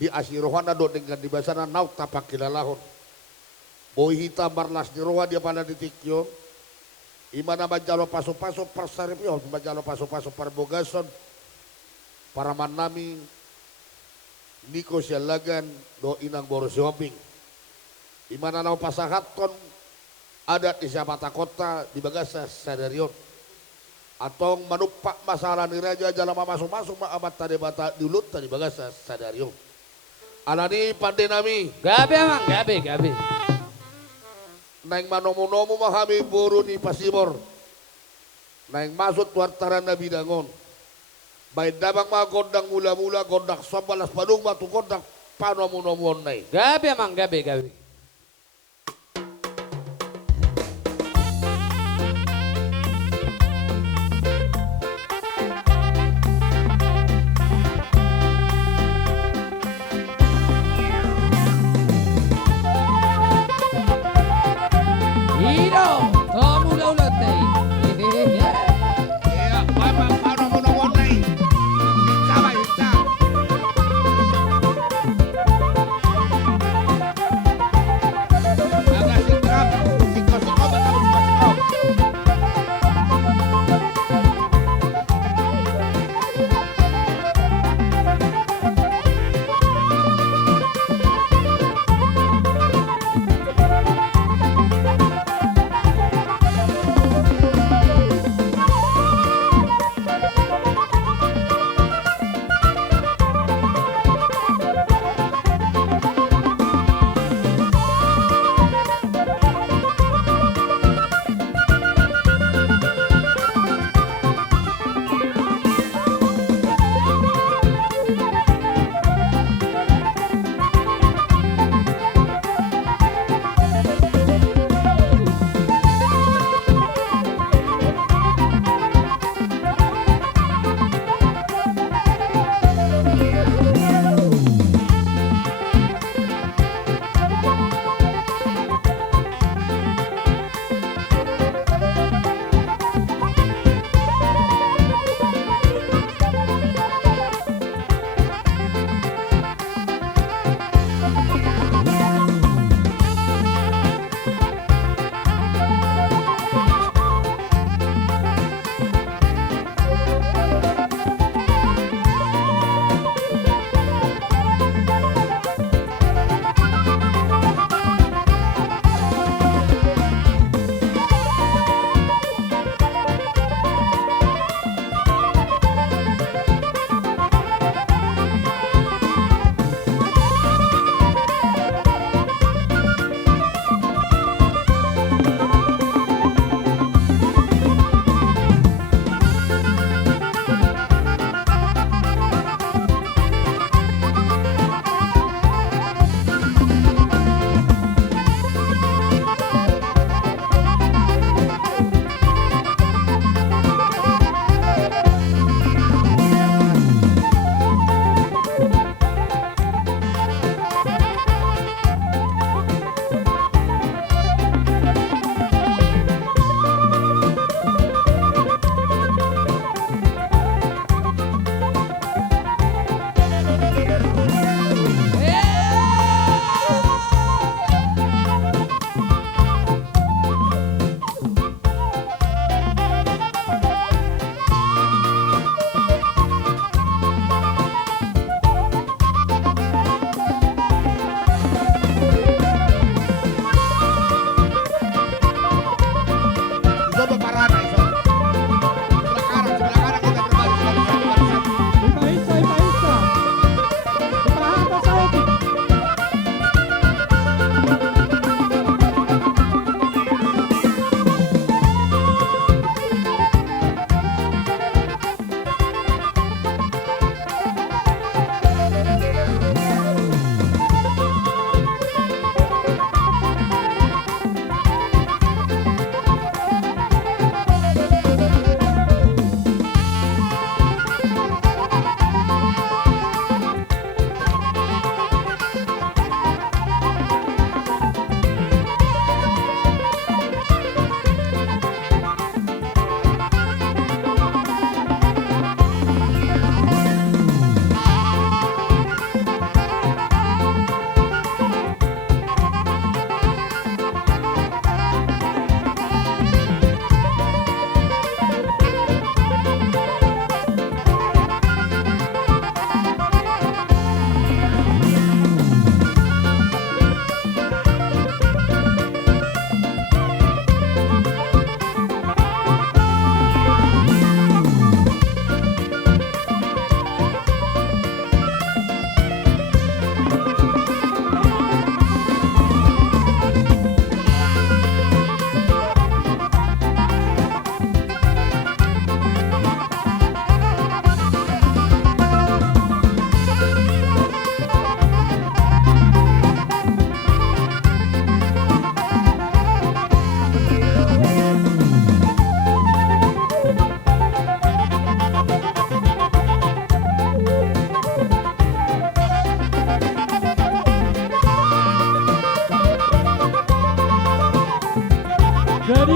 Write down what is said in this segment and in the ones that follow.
di asirohan na doon dengan di basa na naut tapak kilalahon. Boy hita marlas ni roha dia pada ditikyo. Ima na majalo paso-paso parsarip yun. Majalo paso-paso parbogason. Para manami Niko Sialagan do inang Borosioping. Ima na pasahaton adat di Sabata Kota di Bagasa Sadarion. Atong manupak masalah ni raja jalan masuk-masuk maamat tadi bata diulut tadi Bagasa Sadarion. Alani pandai nami. Gabi amang, gabi. Naing manomo-nomo mahami buru ni Pasimor. Naing masuk tuartaran na bidangon. Baik dabang mga gondang mula-mula, gondak sobalas padung matu gondak panomo-nomon nai. Gabi amang, gabi. Hiro, kamu ulat nih. Iya, babang panomo-nomon nai. Sama hita.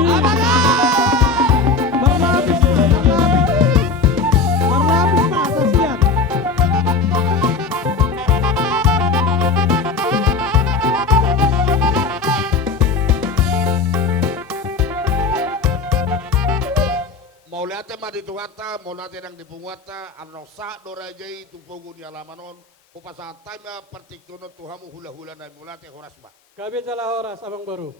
Berlapis na, atas yan. Mau lihat madituata, mau natin ang dipungwata, ano sa dorajay tumpungo ni alamanon, upasa time particular tuhamu hula-hula na mulate horas ba. Gabi adalah horas, abang baru.